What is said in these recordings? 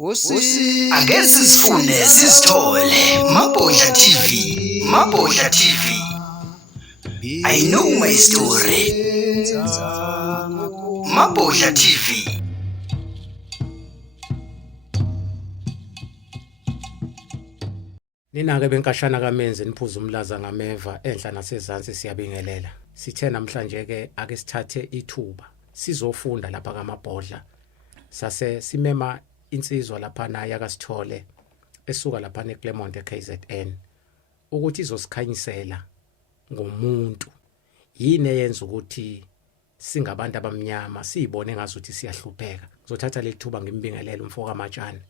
Angeze sifune sizithole Mabhodla TV. Mabhodla TV. I know my story. Mabhodla TV. Nina-ke benkashana kamenzi niphuza umlaza ngameva enhla nasezansi siyabingelela. Sithe namhlanje-ke ake sithathe ithuba sizofunda lapha kaMabhodla. Sase simema insizwa laphana yakasithole esuka laphana eClermont eKZN ukuthi izosikhanyisela ngomuntu. Yini eyenza ukuthi singabantu abamnyama sibone ngazuthi siyahlupheka. Ngizothatha lethuba ngimbingelele umfoka Matshane.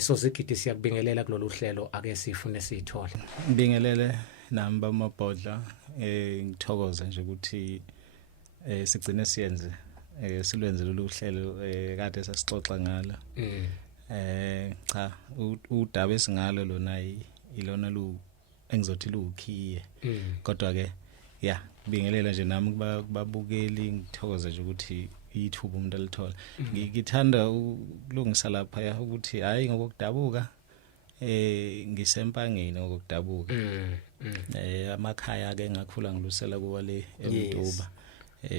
Sozigidi siyakubingelela kulolu hlelo ake sifune sithole. Ngibingelele nami baMabhodla ngithokoza nje ukuthi sigcine siyenze silwenze lolu hlelo kade sasixoxa ngalo. Cha udaba esingalo lona ilona engizothi lukhiye. Kodwa ke ya ngibingelela nje nami kubabukeli ngithokoza nje ukuthi ithuba umuntu alithola. Ngithanda ukulungisa lapha ukuthi hayi ngokudabuka ngisempangeni ngokudabuka. Amakhaya ke ngakhula ngilusela kuwale eMduba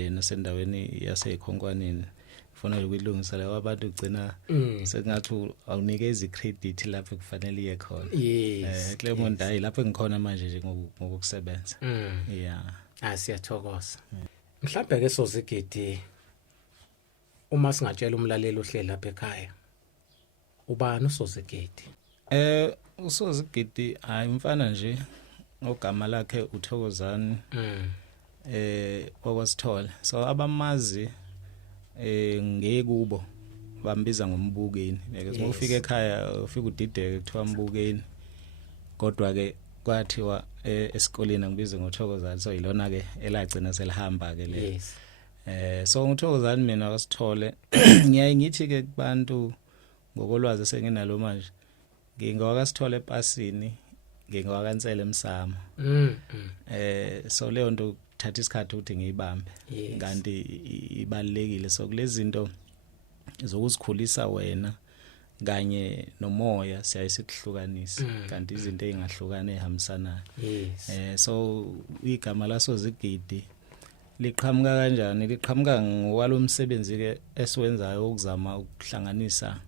nasendaweni yaseKhonkwaneni. Kufanele ukuyilungisa lawa abantu ugcina sengathi awunikeza icredit lapho kufanele iye khona. Claremont hayi lapho ngikhona manje nje ngokusebenza. Yeah. Siyathokoza. Mhlawumbe ke Sozigidi uma singatshela umlaleli ohleli lapha ekhaya ubani uSozigidi? uSozigidi hayi mfana nje ogama lakhe uThokozani okwasithole. So abamazi ngekubo bambiza ngombukeni. Because ufika ekhaya ufika udideke kuthiwa mbukeni. Kodwa ke kwathiwa esikoleni ngibize ngoThokozani, so ilona ke elagcina selihamba ke le. So uThokozani mina wasithole ngiyaye ngithi ke kubantu ngokolwazi senginalo manje ngingawakasithole ePasini ngingawakansela eMsamo. So leyo nto thatha isikhathi ukuthi ngiyibambe kanti ibalekile. So kulezi zinto zokuzikhulisa wena kanye nomoya siyayisihlukanisa kanti izinto ezingahlukane ehambisanayo. So igama laSozigidi liqhamuka kanjani? Liqhamuka ngokwalomsebenzi ke esiwenzayo ukuzama ukuhlanganisa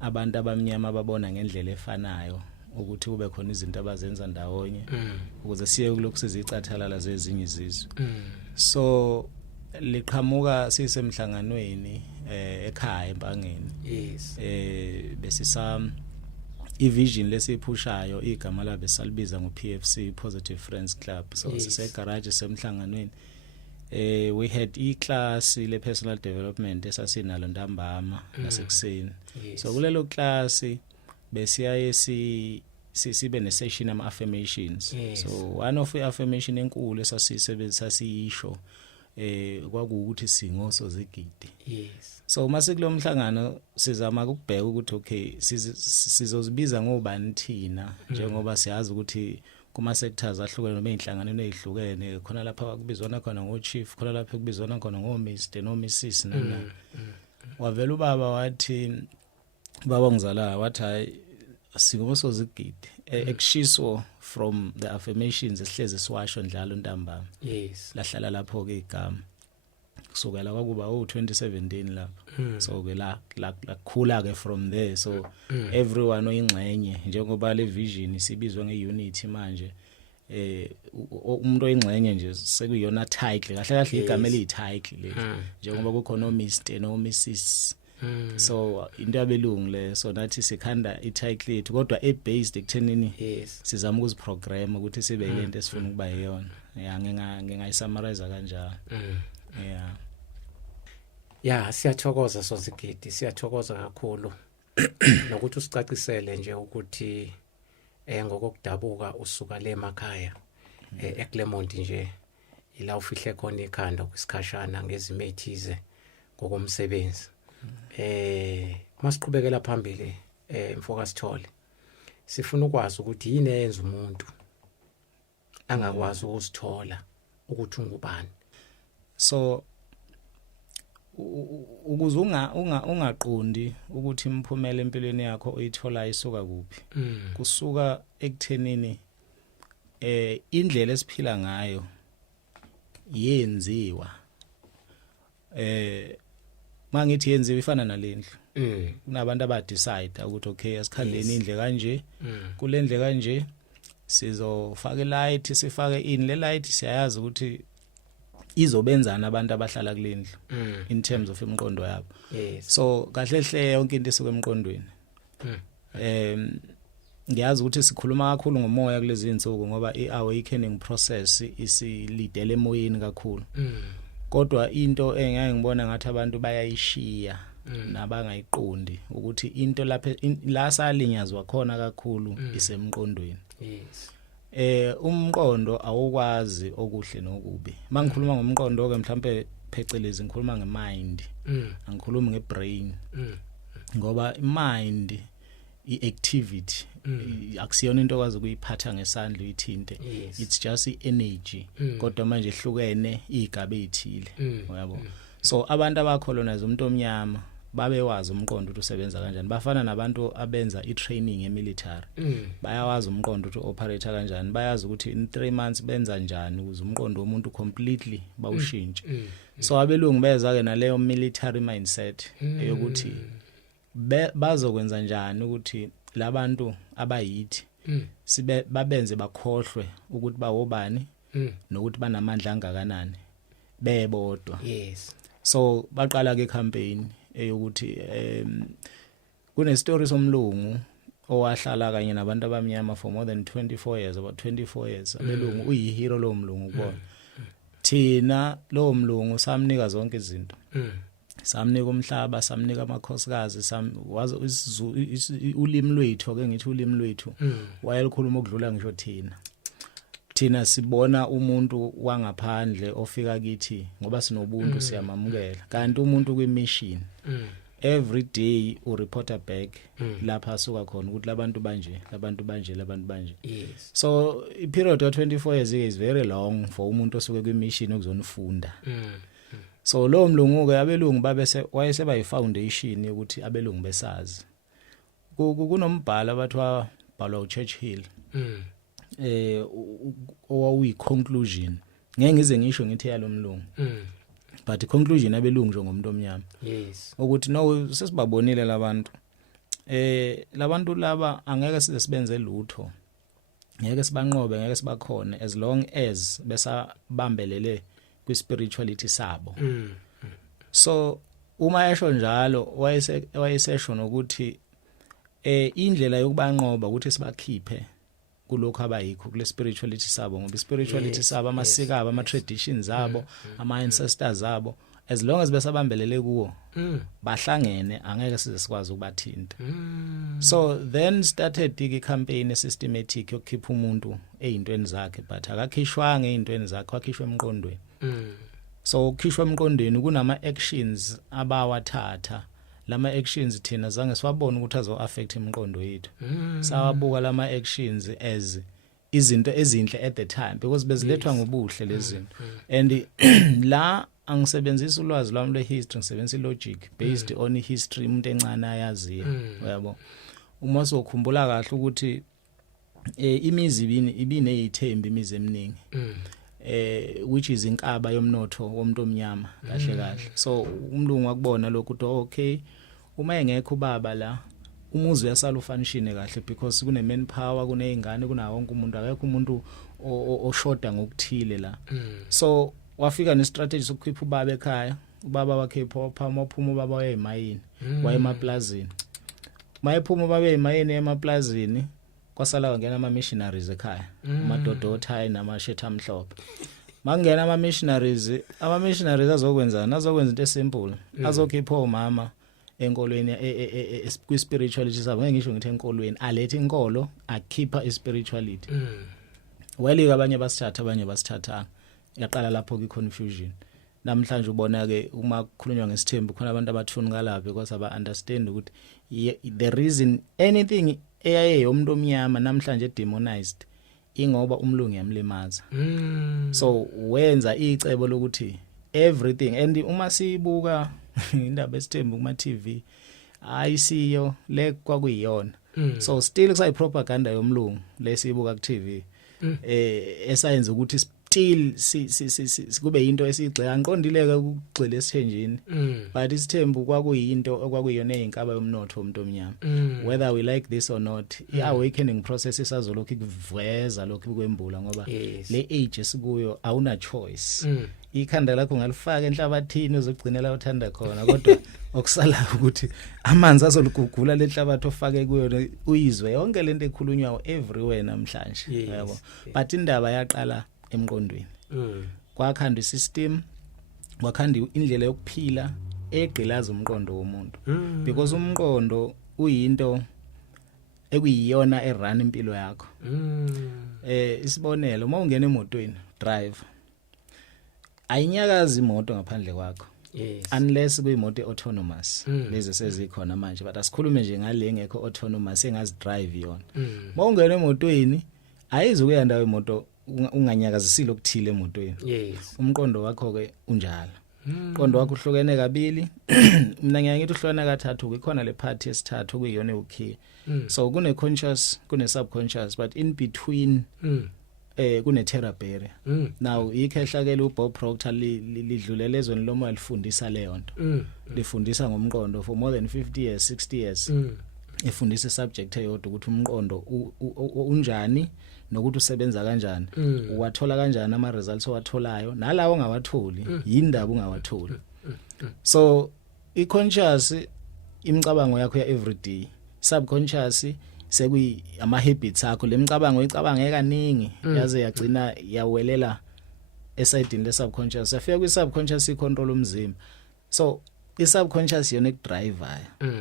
abantu abamnyama ababona ngendlela efanayo ukuthi kube khona izinto abazenza ndawonye ukuze siye kulokhu sizicathalala zezinye izizwe. So liqhamuka sisemhlanganweni ekhaya empangeni. Besisa ivision lesiphushayo igama labe salibiza ngoPFC, Positive Friends Club. So sise garage semhlanganweni. We had class le personal development esasinalo ntambama nasekuseni. So kulelo class besiyaye sibe ne session ama affirmations. So one of the affirmation enkulu esasisebenzisa siyisho kwakuukuthi singoSozigidi. So mase kulomhlangano sizama ukubheka ukuthi okay sizozibiza ngobani thina njengoba siyazi ukuthi kuma sectors ahlukene noma inhlanganweni ezihlukene khona lapha kubizwana khona ngochief, khona lapha kubizwana khona ngoMr no Mrs nana. Wavela ubaba wathi baba ngizala wathi hayi singoSozigidi ekushiso from the affirmations esihleze siwasho njalo ntambama. Lahlala lapho ke igama kusukela kwakuba 2017 lapha. So ke la khula ke from there. So everyone oyingxenye njengoba le vision sibizwa ngeunity manje umuntu oyingxenye nje sekuyona title kahle kahle igama eliyititle le njengoba kukhona Mr no Mrs. So into yabelungu le so nathi sikhanda ititle yethu kodwa based ekuthenini sizama ukuziprogram ukuthi sibe lento esifuna ukuba yiyona. Ngingayisummarize kanjalo. Siyathokoza Sozigidi, siyathokoza kakhulu nokuthi usicacisele nje ukuthi ngokudabuka usuka le emakhaya eClermont nje ila ufihle khona ikhanda kwisikhashana ngezimo ethize ngokomsebenzi. Masiqhubekela phambili mfoka Sithole sifuna ukwazi ukuthi yini eyenza umuntu angakwazi ukuzithola ukuthi ungubani. So ukuze ungaqondi ukuthi imphumela empilweni yakho uyithola isuka kuphi kusuka ekuthenini indlela esiphila ngayo yenziwa mangithi yenziwa ifana nalendlu kunabantu abadecide ukuthi okay asikhandeni indle kanje kulendle kanje sizofaka light sifake in le light siyayazi ukuthi izobenzana abantu abahlala kulendlu in terms of imqondo yabo so kahle hle yonke into esuka emqondweni ngiyazi ukuthi sikhuluma kakhulu ngomoya kulezi insuku ngoba i-awakening process isilidele emoyeni kakhulu kodwa into engeke ngibona ngathi abantu bayayishiya nabangayiqondi ukuthi into lapha la salinyazwa khona kakhulu isemqondweni umqondo awukwazi okuhle nokubi mangikhuluma ngomqondo ke mhlambe phecelezi ngikhuluma ngemind angikhulumi ngebrain ngoba imind iactivity akusiyona into okwazi ukuyiphatha ngesandla uyithinte it's just energy kodwa manje ehlukene igaba ezithile uyabo so abantu abakholonize umuntu omnyama babewazi umqondo ukuthi usebenza kanjani bafana nabantu abenza itraining emilitary bayawazi umqondo ukuthi operate kanjani bayazi ukuthi in 3 months benza njani ukuze umqondo womuntu completely bawushintshe so abelungu beza ke naleyo military mindset eyokuthi bazokwenza njani ukuthi labantu abayithi sibe babenze bakhohlwe ukuthi bawobani nokuthi banamandla angakanani bebodwa so baqala ke campaign eyokuthi kune story somlungu owahlala kanye nabantu abamnyama for more than 24 years about 24 years abelungu uyihero lo mlungu kubona thina lo mlungu samnika zonke izinto samnika umhlaba samnika amakhosikazi ulimi lwethu ake ngithi ulimi lwethu wayelikhuluma ukudlula ngisho thina sibona umuntu wangaphandle ofika kithi ngoba sinobuntu siyamamukela kanti umuntu kwimission every day ureporta back lapha asuka khona ukuthi labantu banje so i period of 24 years is very long for umuntu osuke kwimission ukuzonifunda so lo mlungu ke abelungu babese wayeseba ifoundation ukuthi abelungu besazi kunombhala abathwa bhalwa uChurchill owawi conclusion ngeke ngize ngisho ngithi yalomlungu but i conclusion abelungu nje ngomuntu omnyama ukuthi no sesibabonile labantu labantu laba angeke size sibenze lutho ngeke sibanqobe ngeke sibakhona as long as besabambelele kwi-spirituality sabo so uma esho njalo wayesesho nokuthi indlela yokubanqoba ukuthi sibakhiphe kulokho abayikho kule spirituality sabo ngoba spirituality sabo amasiko abo ama traditions abo ama ancestors abo as long as besabambelele kuwo bahlangene angeke size sikwazi ukubathinta so then started the campaign systematic yokukhipha umuntu ezintweni zakhe but akakhishwanga ezintweni zakhe wakhishwa emqondweni so ukukhishwa emqondweni kunama actions abawathatha lama actions thina zange siwabona ukuthi azo affect imqondo yethu sawabuka lama actions as izinto ezinhle at the time because bezilethwa ngobuhle lezi zinto and la angisebenzisa ulwazi lwami lwehistory ngisebenzisa ilogic based on history umuntu encane ayazi uyabo uma sokhumbula kahle ukuthi imizi ibine izithembi imizi eminingi which is inkaba yomnotho womuntu omnyama kahle so umlungu akubona lokho ukuthi okay uma engekho ubaba la umuzi uyasala ufanishine kahle because kune manpower kunezingane kuna wonke umuntu akekho umuntu oshoda ngokuthile la so wafika ne strategy sokukhipha ubaba ekhaya ubaba wakhe phoma uphuma ubaba wayemayini wayemaplazini mayephuma ubaba emayini emaplazini kwasala kwangena ama missionaries ekhaya amadoda othayi namashetha amhlophe mangena ama missionaries azokwenza into esimple azokhipha omama enkolweni kwi spirituality sabo ngeke ngisho ngithi enkolweni alethe inkolo akhipha ispirituality weli abanye basithatha yaqala lapho ki confusion namhlanje ubona ke uma kukhulunywa ngesithembu khona abantu abathunukala because aba understand ukuthi the reason anything eyaye umuntu omnyama namhlanje demonized ingoba umlungu yamlimaza so wenza icebo lokuthi everything and uma sibuka indaba esithembu kuma TV ayisiyo le kwakuyiyona. So still kusayi propaganda yomlungu lesibuka ku TV esayenza ukuthi still kube into esigxeka anqondileke ukugxila esithenjini but isithembu kwakuyinto okwakuyona ezinkaba yomnotho womuntu omnyama whether we like this or not i-awakening process isazolokhu ikuveza lokhu kwembula ngoba le age esikuyo awuna choice ikhanda lakho ngalifaka enhlabathini uzogcinela uthanda khona kodwa okusala ukuthi amanzi azolugugula lenhlabathi ofake kuyo uyizwe yonke lento ekhulunywa everywhere namhlanje yabo but indaba yaqala emqondweni kwakhanda isystem kwakhanda indlela yokuphila egqilaza umqondo womuntu because umqondo uyinto ekuyiyona erun impilo yakho isibonelo uma ungena emotweni drive ayinyakazi imoto ngaphandle kwakho unless kuyimoto autonomous lezi sezikhona manje but asikhulume nje ngale ngekho autonomous engazi drive yona uma ungena emotweni ayizukuya ndawo imoto unganyakazisile okuthile emotweni umqondo wakho ke unjalo umqondo wakho uhlukene kabili mina ngiyangithi uhlukene kathathu ikhona le part yesithathu kuyiyona ukey so kune conscious kune subconscious but in between kune therapy area now ikhehlakela uBob Proctor lidlulele ezweni lomoya lifundisa leyo nto lifundisa ngomqondo for more than 50 years 60 years efundisa subject eyodwa ukuthi umqondo unjani nokuthi usebenza kanjani uwathola kanjani ama results owatholayo nalawo ongawatholi yindaba ungawatholi so i-conscious imicabango yakho ya everyday subconscious sekuyi ama habits akho lemicabango icabanga ekaningi yaze yagcina yawelela esidini le subconscious afika kwi subconscious icontrol umzimba so i subconscious yona ekudriver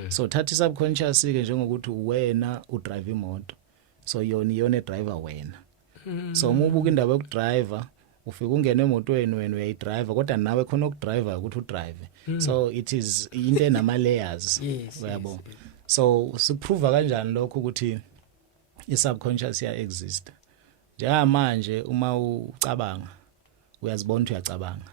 so thatha i subconscious ke njengokuthi wena udrive imoto so yona driver wena so uma ubuka indaba yokudriver ufika ungena emotweni wena uyayidriver kodwa nawe khona ukudriver ukuthi udrive so it is into enama layers uyabo so siprove kanjani lokho ukuthi i subconscious ya exist njengamanje uma ucabanga uyazibona ukuthi uyacabanga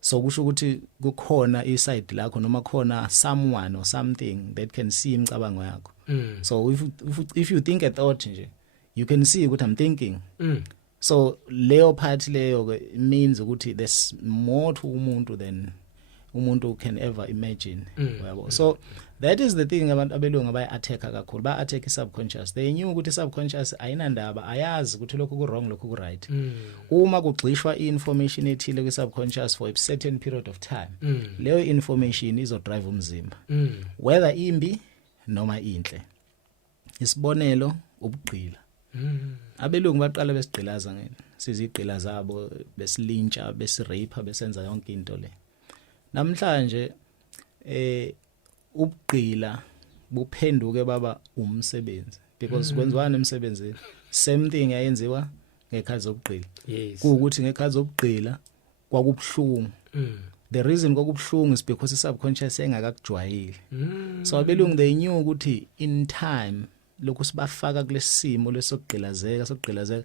so kusho ukuthi kukhona iside lakho noma khona someone or something that can see imicabango yakho so if you think a thought nje you can see ukuthi I'm thinking so leyo part leyo means ukuthi there's more to umuntu than umuntu can ever imagine yabo so that is the thing abantu abelungu abaya attack kakhulu ba attack subconscious they knew ukuthi subconscious ayinandaba ayazi ukuthi lokho ku wrong lokho ku right uma kugxishwa information ethile ku subconscious for a certain period of time leyo information izo drive umzimba whether imbi noma inhle isibonelo ubugqila abelungu baqala besigqilaza ngene sizigqila zabo besilintsha besirape besenza yonke into le namhlanje ubugqila buphenduke baba umsebenzi because kwenziwana emsebenzini same thing ayenziwa ngekhazi zokugqila ukuthi ngekhazi zokugqila kwakubhlungu the reason kwakubhlungu is because subconscious engakakujwayele so abelungu they knew ukuthi in time lokhu sibafaka kulesimo lesokugqilazeka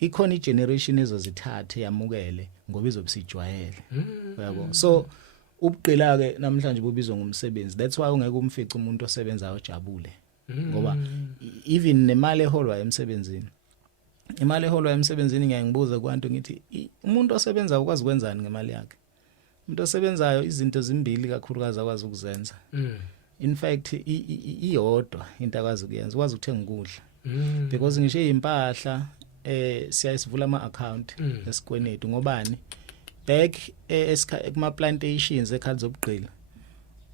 ikhona igeneration ezozithathe yamukele ngoba izobusijwayele yabo so ubugqila ke namhlanje bubizwa ngomsebenzi that's why ungeke umfice umuntu osebenzayo ojabule ngoba even nemali eholwa emsebenzini imali eholwa emsebenzini ngiyangibuza kwantu ngithi umuntu osebenzayo ukwazi kwenzani ngemali yakhe umuntu osebenzayo izinto zimbili kakhulukazi akwazi ukuzenza in fact iyodwa into akwazi ukuyenza ukwazi ukuthenga ukudla because ngisho impahla siyasivula ama account esikwenetu ngobani back kuma plantations ekhadi zobugqila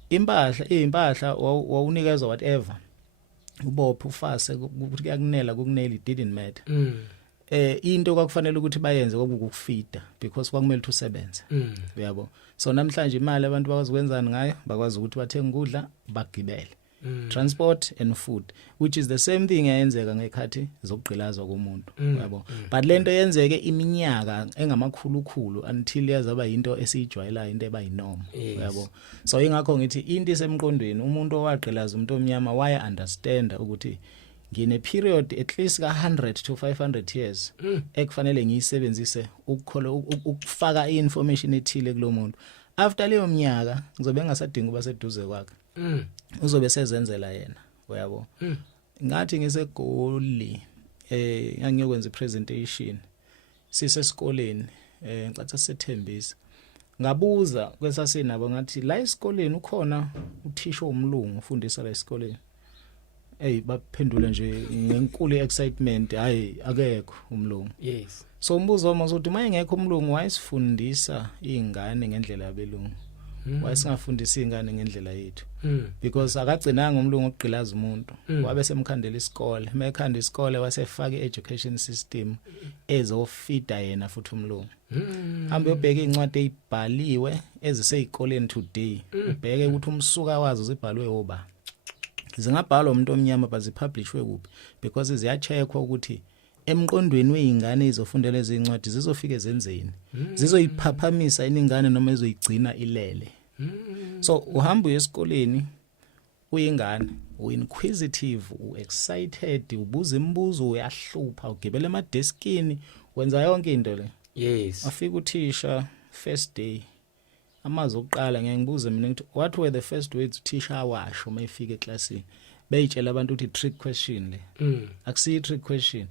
impahla wawunikezwa whatever ubopha ufase ukuthi kuyakunela kukunela it didn't matter into kwakufanele ukuthi bayenze kwakukufeeda because kwakumele ukuthi usebenze uyabo so namhlanje imali abantu bakwazi kwenzani ngayo bakwazi ukuthi bathenge ukudla bagibele transport and food which is the same thing ayenzeka ngekhathi zokugqilazwa komuntu yabo but lento yenzeke iminyaka engamakhulukhulu until yazaba into esijwayelayo into ebayinorm yabo so ingakho ngithi into isemqondweni umuntu owagqilaza umuntu omnyama waya understand ukuthi ngine period at least ka 100 to 500 years ekufanele ngiyisebenzise ukukhola ukufaka information ethile kulo muntu after leyo mnyaka ngizobe ngasadinga kuba seduze kwakhe uzobe sezenzela yena uyabo ngathi ngisegoli ngangiyokwenza ipresentation sisesikoleni ngicatha sethembisa ngabuza kwesasinabo ngathi la esikoleni ukhona uthisha omlungu ufundisa la esikoleni baphendula nje ngenkulu excitement hayi akekho umlungu yes so umbuzo wami uzothi maye ngekho umlungu wayesifundisa izingane ngendlela yabelungu wayesingafundisa izingane ngendlela yethu because akagcinanga umlungu ogqilaza umuntu wabe semkhandela isikole mekhanda isikole wasefaka education system ezofida yena futhi umlungu hambe ubheke incwadi ezibhaliwe eziseyikoleni today ubheke ukuthi umsuka wazo zibhalwe oba zingabhalwa umuntu omnyama bazipublishwe kuphi because ziyacheckwa ukuthi emqondweni weingane izofundela ezincwadi zizofike zenzeni zizoyiphaphamisa iningane noma ezoyigcina ilele so uhamba esikoleni uyingane uinquisitive uexcited ubuza imibuzo uyahlupha ugibele emadeskini wenza yonke into le yes afika uthisha first day amazi oqala ngeke ngibuze mina ngithi what were the first words uthisha awasho mayifika eclassini beyitshela abantu ukuthi trick question le akusiyi trick question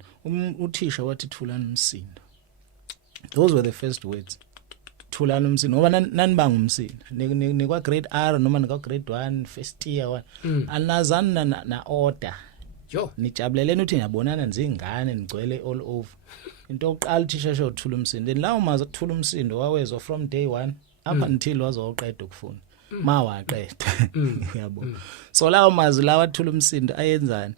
uthisha wathi thulana umsindo those were the first words thulana umsindo ngoba nani banga umsindo nikwa grade R noma nikwa grade 1 first year anazana na order yo nijabuleleni uthi ngiyabonana nzingane nigcwele all over into oqala uthisha sho thula umsindo lawo mazi ukuthula umsindo wawezwa from day 1 up until wazoqeda ukufunda mawaqeda uyabo so lawo mazi lawa athula umsindo ayenzani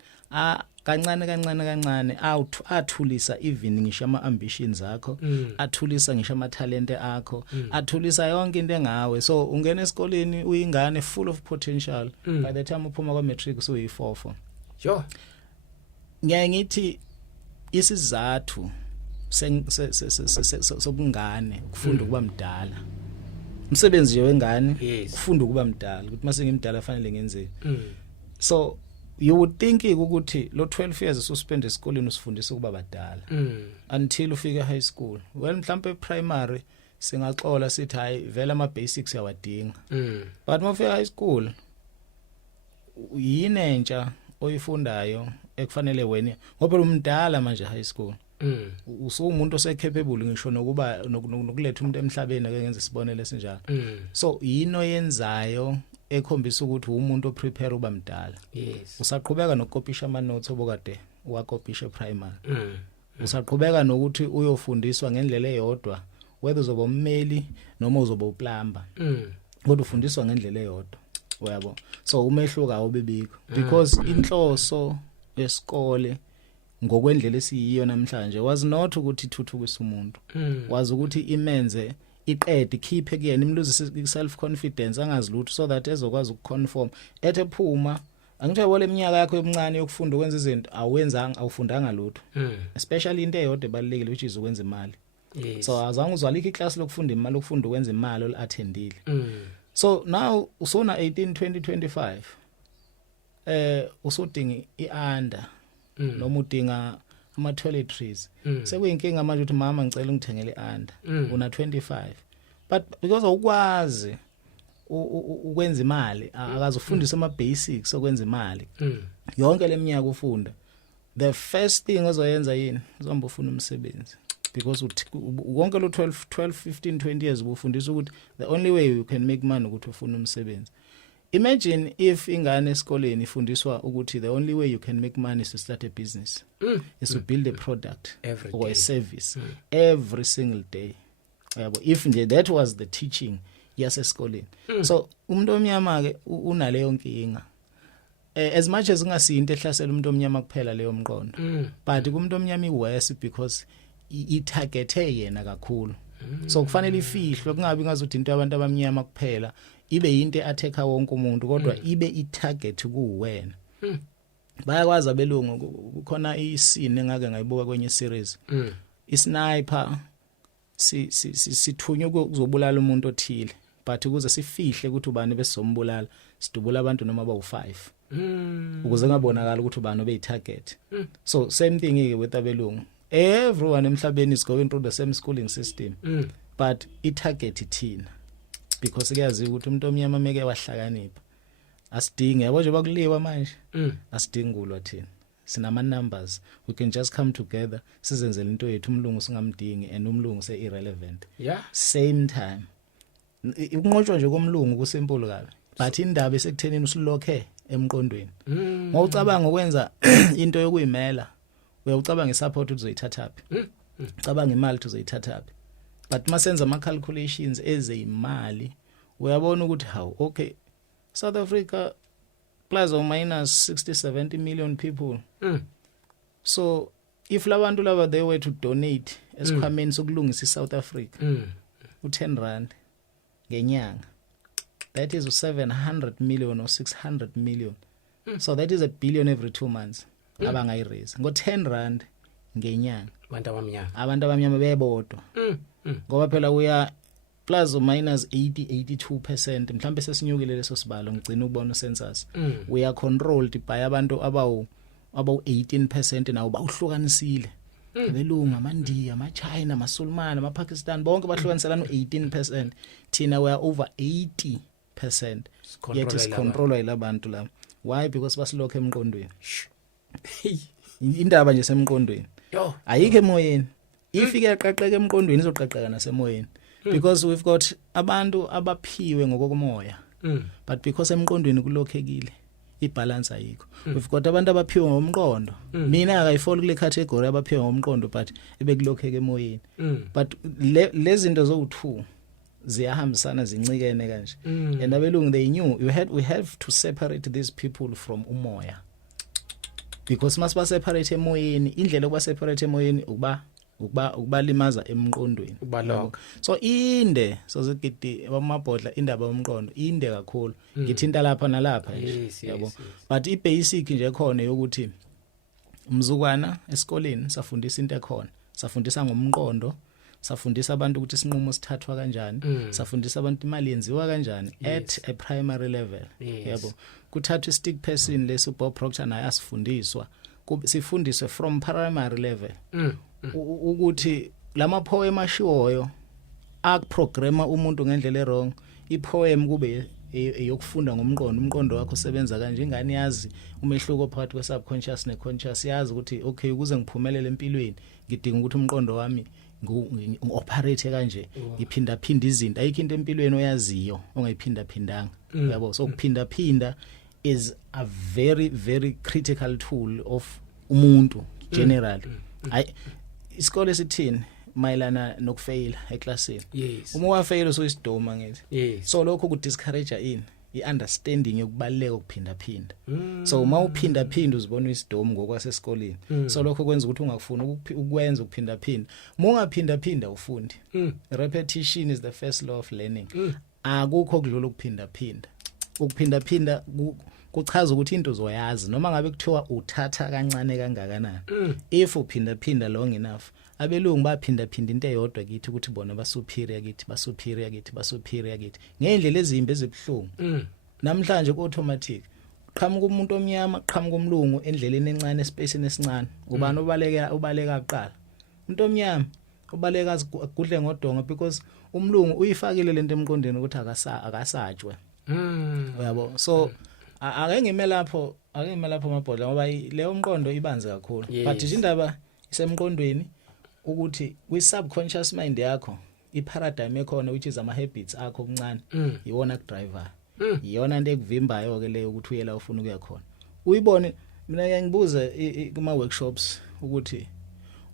kancane athulisa even ngisho ama ambitions akho athulisa ngisho ama talent akho athulisa yonke into engawe so ungena esikoleni uyingane full of potential by the time uphuma kwa matric so uyi4 yo ngeke ngithi isizathu sobungane ukufunda kuba mdala umsebenzi nje wengane ufunda ukuba mdala ukuthi mase ngimdala fanele ngenzeni so you would think ukuthi lo 12 years ususpend esikoleni usifundisa ukuba badala until ufike high school well mhlambe primary singaxola sithi hayi vela ama basics yawadinga but mawufika high school yini entsha oyifundayo ekufanele wena ngoba umdala manje high school usumuntu osecapable ngisho nokuba nokuletha umuntu emhlabeni ake ngenze sibonele sinjalo so yino yenzayo ekhombisa ukuthi umuntu oprepare uba mdala yes usaqhubeka nokukopisha ama notes obokade uwakopisha primary usaqhubeka nokuthi uyofundiswa ngendlela eyodwa whether uzoba ummeli noma uzoba uplumber kodwa ufundiswa ngendlela eyodwa uyabo so umehluko awubebikho because inhloso yesikole ngokwendlela esiyiyo namhlanje was not ukuthi ithuthukise umuntu wazi ukuthi imenze iqede ikhiphe kuyena imluze self confidence angazi lutho so that ezokwazi ukuconform ethephuma angithe wole iminyaka yakho yomncane yokufunda ukwenza izinto awufundanga lutho especially into eyodwa ebalekile which is ukwenza imali so azange uzwalikho iclass lokufunda imali ukufunda ukwenza imali olattendile so now usona 18 20 25 usodinga iunder noma udinga ama toiletries sekuyinkinga manje ukuthi mama ngicela ungithengele iunder una 25 but because ukwazi ukwenza imali akazofundisa ama basics okwenza imali yonke leminyaka ufunda the first thing ozoyenza yini uzomba ufuna umsebenzi because wonke lo 12 15 20 years ubufundisa ukuthi the only way you can make money ukuthi ufuna umsebenzi. Imagine if ingane esikoleni ifundiswa ukuthi the only way you can make money is to start a business is to build a product or a service every single day. If that was the teaching yasesikoleni. So umuntu omnyama ke unaleyo nkinga. As much as kungasinto ehlasela umuntu omnyama kuphela leyo mqondo, but kumuntu omnyama iworse because itargethe yena kakhulu. So kufanele ifihlwe kungabi ngazuthi into abantu abamnyama kuphela ibe into atheka wonke umuntu kodwa ibe itarget kuwena. Bayakwazi abelungu kukhona iscene engake ngayibuka kwenye series. Isniper sithunywe ukuzobulala umuntu othile but ukuze sifihle ukuthi ubani besombulala sidubula abantu noma bawu5 ukuze ngabonakala ukuthi ubani obeyitarget. So same thing ke with abelungu. Everyone emhlabeni is going through the same schooling system but itarget ithina. because kuyazi ukuthi umuntu omnyama meke wahlakanipha asidingi yabo nje bakuliwa manje asidingi kulwa thina sinama numbers we can just come together sizenzele into yethu umlungu singamdingi and umlungu se irrelevant same time ukunqotshwa nje komlungu kusimple kabi but indaba esekuthenini usilokhe emqondweni ngocabanga ukwenza into yokuyimela uyacabanga isupport uzoyithatha phi ucabanga imali uzoyithatha phi but masenza ama calculations ezeyimali uyabona ukuthi how okay South Africa plus or minus 60-70 million people so if labantu laba they were to donate esikhwameni sokulungisa iSouth Africa u10 rand ngenyanga that is 700 million or 600 million so that is a billion every 2 months abangayiraise ngo10 rand ngenyanga abantu abamnyama bebodwa ngoba phela uya plus or minus 80-82% mhlambe sesinyukile leso sibalo ngicina ukubona census we are controlled by abantu abawu 18% nawo bawuhlukanisile belungu amandiya amaChina amaSulman amaPakistan bonke bahlukaniselana 18% thina we are over 80% yet is controlled yilabantu la why because basilokho emqondweni indaba nje semqondweni ayikho emoyeni ifike yaqaqeka emqondweni izoqaqeka nasemoyeni because we've got abantu abaphiwe ngokomoya but because emqondweni kulokhekile ibalance ayikho we've got abantu abaphiwe ngomqondo mina akayifoli kule category abaphiwe ngomqondo but ebekulokheke emoyeni but lezi zinto zo2 ziyahambisana zincikene kanje and abelungu they knew we have to separate these people from umoya because masiba separate emoyeni indlela yokuba separate emoyeni ukubalimaza emqondweni so inde so zigidi amabhodla indaba yomqondo inde kakhulu ngithinta lapha nalapha yabo but ibasic nje khona yokuthi umzukwana esikoleni safundisa into ekhona safundisa ngomqondo safundisa abantu ukuthi isinqumo sithathwa kanjani safundisa abantu imali yenziwa kanjani at a primary level yabo kuthathwa stick person leso Bob Proctor naye asifundiswa sifundiswe from primary level ukuthi lama poem ashiwoyo akuprograma umuntu ngendlela errong ipoem kube eyokufunda ngomqondo umqondo wakho usebenza kanje ingane yazi umehluko phakathi kwe subconscious ne conscious yazi ukuthi okay ukuze ngiphumelele empilweni ngidinga ukuthi umqondo wami ngi-operate kanje ngiphinda phinda izinto ayikho into empilweni oyaziyo ongayiphinda phindanga yabo so ukuphinda phinda is a very very critical tool of umuntu generally isikole sithini mayelana nokufail eclassini uma wafail so isidoma ngithi so lokho ku discourage ini iunderstanding yokubaleka ukuphinda phinda so uma uphinda phinda uzibona isidoma ngokwasesikoleni so lokho kwenza ukuthi ungakufuni ukwenza ukuphinda phinda mungaphinda phinda ufundi repetition is the first law of learning akukho kudlula ukuphinda phinda ukuphinda phinda kuchaza ukuthi into uzoyazi noma ngabe kuthiwa uthatha kancane kangakanani if uphinda phinda long enough abelungu baphinda phinda into eyodwa kithi ukuthi bona basuperior kithi ngendlela ezimbi ezibhlungu namhlanje ku automatic qhamuka umuntu omnyama qhamuka umlungu endleleni encane espaceni esincane ubani ubaleka kuqala umuntu omnyama ubaleka agudle ngodonga because umlungu uyifakile lento emqondweni ukuthi akasatshwe uyabo so akengime lapho amabhodla ngoba leyo umqondo ibanze kakhulu but indaba isemqondweni ukuthi kwi subconscious mind yakho iparadigm ekhona which is ama habits akho okuncane iwona kudriver iyona into ekuvimbayo ke leyo ukuthi uyela ufuna ukuya khona uyibone mina ngiyayibuza kuma workshops ukuthi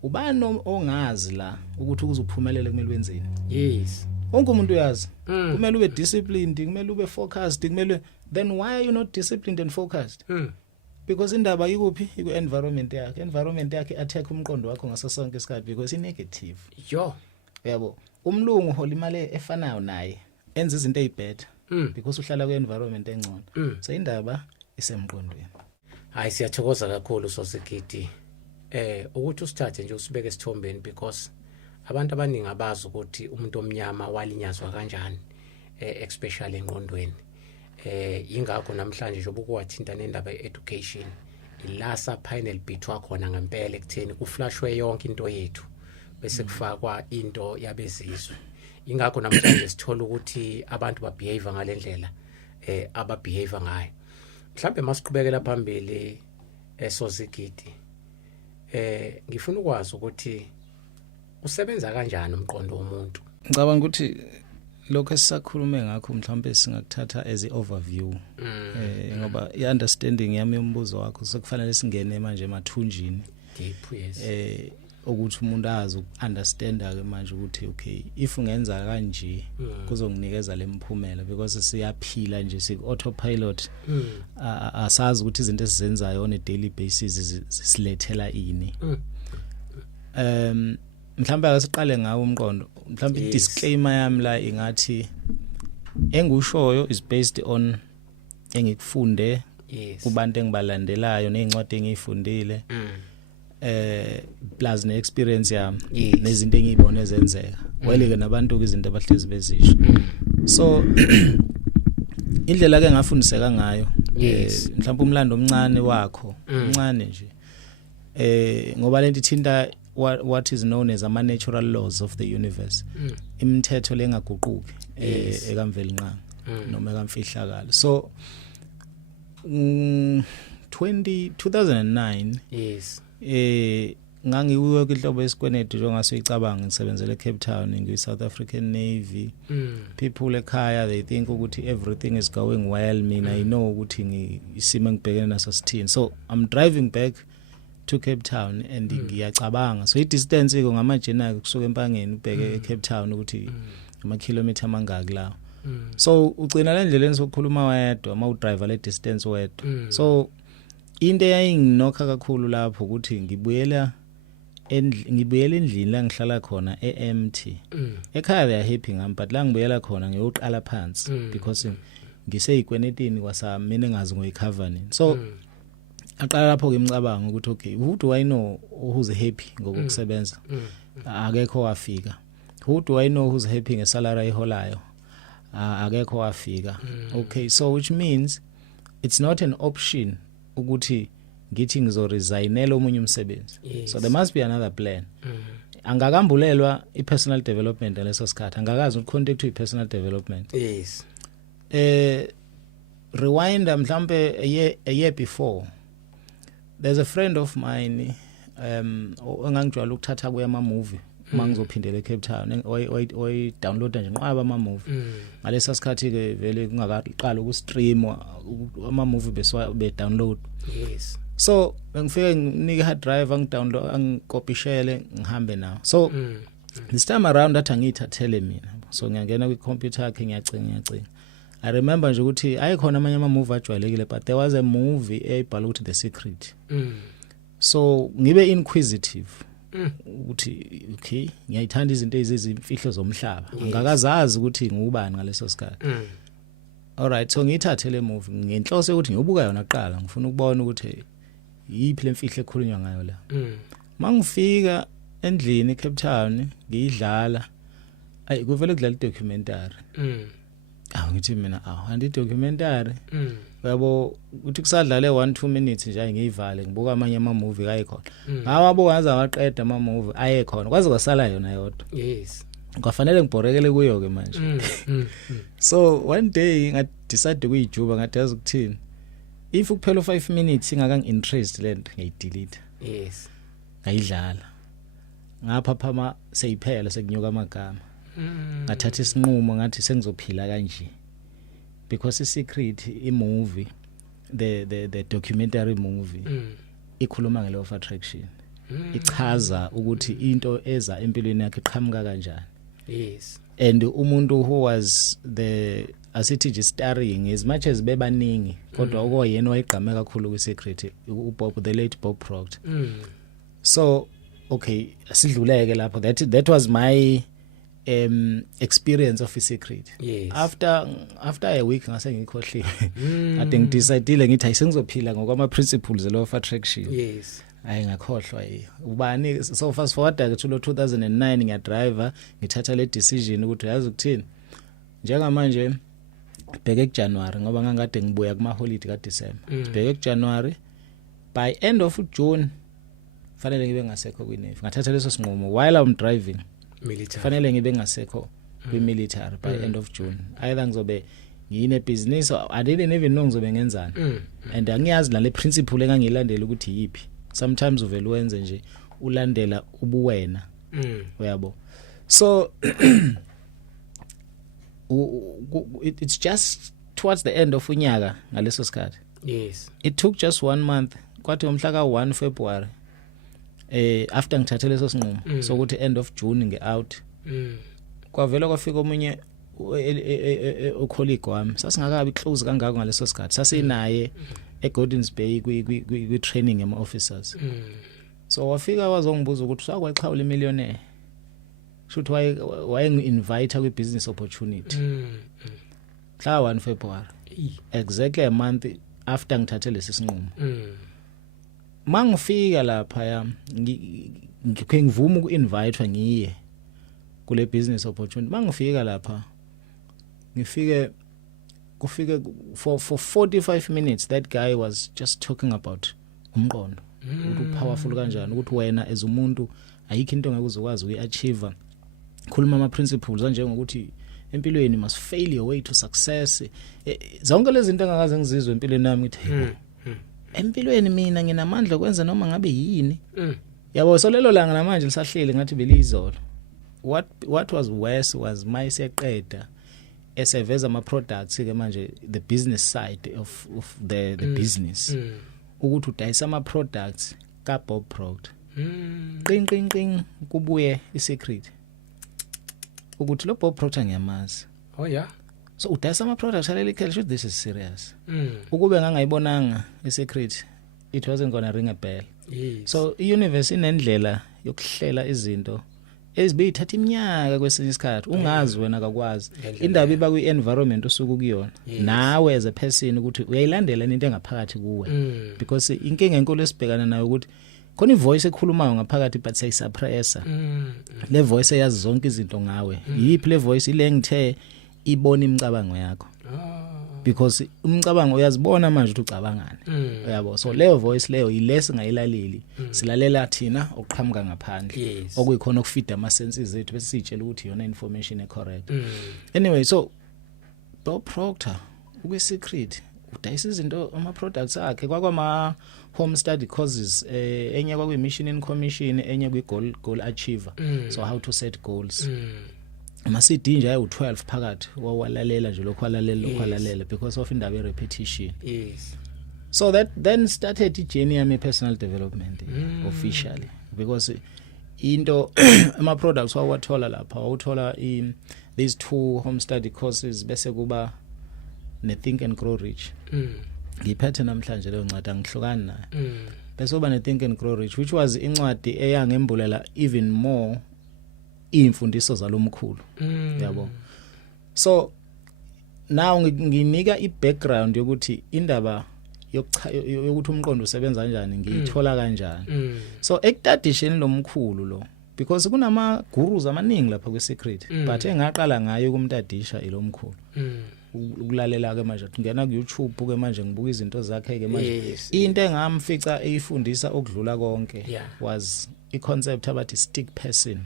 ubani ongazi la ukuthi ukuzophumelela kumele wenzeni wonke umuntu uyazi kumele ube disciplined kumele ube focused kumele then why are you not disciplined and focused because indaba ikuphi environment yakhe attack umqondo wakho ngaso sonke isikhathi because negative yabo umlungu hola imali efanayo naye enza izinto ezibhetter because uhlala kwe environment engcono so indaba isemqondweni hayi siyathokoza kakhulu Sosigidi ukuthi usithathe nje usibeke esithombeni because abantu abaningi abazi ukuthi umuntu omnyama walinyazwa kanjani especially engqondweni ingakho namhlanje nje obukwathinta nendaba yeeducation ilasa panel bit wakhona ngempela ekutheni kuflashwe yonke into yethu bese kufakwa into yabezizwe ingakho namhlanje sithola ukuthi abantu ba behave ngalendlela aba behave ngayo. Mhlambe masiqhubekela phambili eSozigidi ngifuna ukwazi ukuthi usebenza kanjani umqondo womuntu. Ngicabanga ukuthi lokho esisakhulume ngakho mhlawumbe singakuthatha as i-overview ngoba i-understanding yami yombuzo wakho sekufanele singene manje emathunjini deep yes ukuthi umuntu azi ukunderstanda ke manje ukuthi okay if ungenza kanje kuzonginikeza lemphumela because siyaphila nje siku-autopilot asazi ukuthi izinto esizenzayo on a daily basis zisilethela ini. Mhlawumbe akasiqale ngawo umqondo mhlawumbe disclaimer yami la ingathi engushoyo is based on engikufunde kubantu engibalandelayo nezincwadi engiyifundile plus ne experience yami nezinto engiyibone ezenzeka weleke nabantu izinto abahlezi bezisho so indlela ke ngafundiseka ngayo mhlawumbe umlando omncane wakho umncane nje ngoba lento ithinta what is known as ama natural laws of the universe imithetho lengaguquki ekamveli nqanga noma ekamfihlakalo so 2009 yes ngangiwork inhlobo yesikwenetu njengase icabanga ngisebenzele eCape Town ngiyi-South African Navy people ekhaya they think ukuthi everything is going well mina I know ukuthi isimo ngibhekene naso sithini so I'm driving back to Cape Town and ngiyacabanga so i-distance iko ngamajena kusuka empangeni ubheke eCape Town ukuthi ama kilometer mangaki la so ugcina le ndleleni sokukhuluma wedwa uma udriver le distance wedwa so into eyayinginokha kakhulu lapho ukuthi ngibuyela endlini la ngihlala khona eempty ekhaya they are happy ngami but la ngibuyela khona ngiyoqala phansi because ngiseyikwenetini kwasami mina engazi ngoyicover nini so aqala lapho ke imicabanga ukuthi okay who do I know who's happy ngokusebenza akekho wafika who do I know who's happy ngesalary ayiholayo akekho wafika okay so which means it's not an option ukuthi ngithi ngizoresignela omunye umsebenzi so there must be another plan angakambulelwa i-personal development leso sikhathi angakazi ukucontact i-personal development yes rewind mhlambe a year before there's a friend of mine engangijwayele ukuthatha kuya ama movie mangizophindela eCape Town oy download nje nqaba ama movie ngalesa sikhathi ke vele kungaqala ukustream ama movie be download yes so ngifike nginike hard drive angidownload angikopishele ngihambe nawo so this time around that angithathele mina so ngiyangena kwi computer yakhe ngiyacinga I remember nje ukuthi ayikhona amanye ama movie ajwayelekile but there was a movie ebhalwe ukuthi The Secret so ngibe inquisitive ukuthi okay ngiyayithanda izinto ezizimfihlo zomhlaba ngakazazi ukuthi ngubani ngaleso sikhathi alright so ngiyithathe le movie ngenhloso ukuthi ngiyobuka yona kuqala ngifuna ukubona ukuthi yiphi lemfihlo ekhulunywa ngayo la mangifika endlini eCape Town ngiyidlala ayi kuvele kudlala documentary ngithi mina andi documentary yabo uthi kusadlale 1-2 minutes nje ngiyivale ngibuka amanye ama movie kayikhona ngawabo waza waqeda ama movie ayekhona kwaze kwasala yona yodwa yes kwafanele ngibhorekele kuyo ke manje so one day ngadecide ukuyijuba ngathi yazi ukuthini if kuphela 5 minutes ingaka interest lento ngiyidelete yes ngayidlala ngapha phama seyiphela sekunyuka amagama ngathatha isinqumo ngathi sengizophila kanje because i-secret i-movie the documentary movie ikhuluma ngelaw of attraction ichaza ukuthi into eza empilweni yakhe iqhamuka kanjani yes and umuntu who was the asithi nje starring as much as bebaningi kodwa okoyena wayigqame kakhulu kwi-secret uBob the late Bob Proctor so okay asidluleke lapho that was my experience of i-secret yes. after a week ngase ngikhohliwe ade ngidecidile ngithi ayisengizophila ngokwama principles law of attraction yes ayi ngakhohlwa ubani so fast forward ke to 2009 ngiya driver ngithatha le decision ukuthi yazi ukuthini njengamanje bheke kuJanuary ngoba ngangade ngibuya kuma holiday ka December bheke kuJanuary by end of June fanele ngibe ngasekho kwinefi ngathatha leso sinqumo while I'm driving military fanele ngibe ngasekho kwi military by end of June. Either ngizobe ngine business I didn't even know ngizobe ngenzani. And angiyazi nale principle engangilandela ukuthi yipi. Sometimes uvela wenze nje ulandela ubuwena. Uyabo. So it's just towards the end of unyaka ngaleso sikhathi. Yes. It took just 1 month kwathi umhla ka 1 February after ngithathe leso sinqumo so ukuthi end of June nge out. Kwavela kwafika omunye colleague wami sasingakabi close kangako ngaleso sikhathi sasinaye eGordons Bay kwi training ema officers. So wafika wazongibuza ukuthi usakwaxhawula imillionaire. Should why invite kwi business opportunity. Mhla 1 February. Exactly a month after ngithathe lesi sinqumo. Mangifika lapha ya ngivuma ukuinvite ngiye kule business opportunity. Mangifika lapha ngifike kufike for 45 minutes that guy was just talking about umqondo. Ukuthi powerful kanjani ukuthi wena as umuntu ayikho into ngeke uzokwazi ukuachieve. Khuluma ama principles njengokuthi empilweni must fail your way to success. Zonke lezi zinto engakaze ngizizwe empilweni nami ngithi empilweni mina nginamandla kwenza noma ngabe yini. Yabo so lelo langa namanje lisahleli ngathi belizolo. What was worse was my seqeda eseveza ama products ke manje the business side of the business. Ukuthi udayisa ama products ka Bob Proctor. Qing kubuye isecret. Ukuthi lo Bob Proctor ngiyamazi. Oh yeah. So udayisa ama products alele kheli should this is serious. Ukube ngangayibonanga isecret it wasn't gonna ring a bell. Yes. So iuniverse inendlela yokuhlela izinto ezibeyithatha iminyaka kwesinye isikhathi ungazi wena akakwazi indaba iba kwi environment osuku kuyona nawe as a person ukuthi uyayilandela into engaphakathi kuwe because inkinga enkulu esibhekana nayo ukuthi khona ivoice ekhulumayo ngaphakathi but sayisuppressa. Le voice eyazi zonke izinto ngawe yipi le voice ile ngithe ibona imicabango yakho. Because umcabango uyazibona manje ukuthi ucabangani. Uyabo so leyo voice leyo ilesi ngayilaleli silalela thina oqhamuka ngaphandle okuyikhona ukufeed ama senses ethu bese sitshela ukuthi yona information e correct. Anyway so Bob Proctor ukwe secret udayisa izinto ama products akhe kwakwama home study courses enye kwakwi mission in commission enye kwi goal achiever. So how to set goals. Ama CD nje ayi 12 phakathi wawalalela nje lokhwalalela because of indaba repetition. Yes. So that then started the journey of my personal development officially because into ama products wawathola lapha wawuthola these 2 home study courses bese kuba ne Think and Grow Rich. Ngiphethe namhlanje leyo ncwadi angihlukani nayo. Bese kuba ne Think and Grow Rich which was incwadi eyangembulela even more imfundiso zalomkhulu. Yabo. So now nginika i-background yokuthi indaba yokuthi umqondo usebenza kanjani ngiyithola kanjani. So ekutadisheni lomkhulu lo because kunama gurus amaningi lapha kwe secret but engaqala ngayo kumtadisha ilomkhulu. Ukulalela ke manje ngena ku YouTube ke manje ngibuka izinto zakhe ke manje into engamfica eyifundisa okudlula konke was i concept abathi stick person.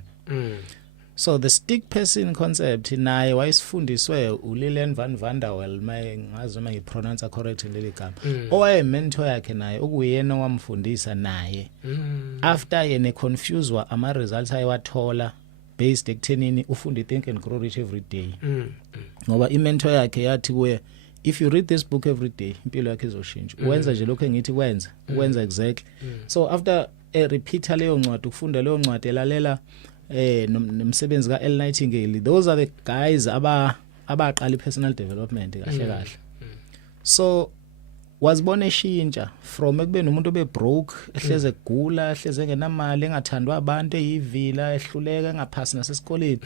So the stick person concept naye wayisifundiswe uLilian van der Wel ngazi noma ngipronounce correctly leli gama owaye mentor yakhe naye okuyena owamfundisa naye after yena confused ama results ayewathola based ekuthenini ufunda Think and Grow Rich every day. Ngoba imentor yakhe yathi kuye if you read this book every day impilo yakhe izoshintsha wenza nje lokho engithi wenza exactly. So after repeat leyo ncwadi ukufunda leyo ncwadi elalela nomsebenzi ka L Nightingale those are the guys abaqala personal development kahle. So wazibona eshintsha from ekubeni umuntu obe broke ehleze egula ehleze ngenamali engathandwa abantu eyivila ehluleka engaphasi nasesikoleni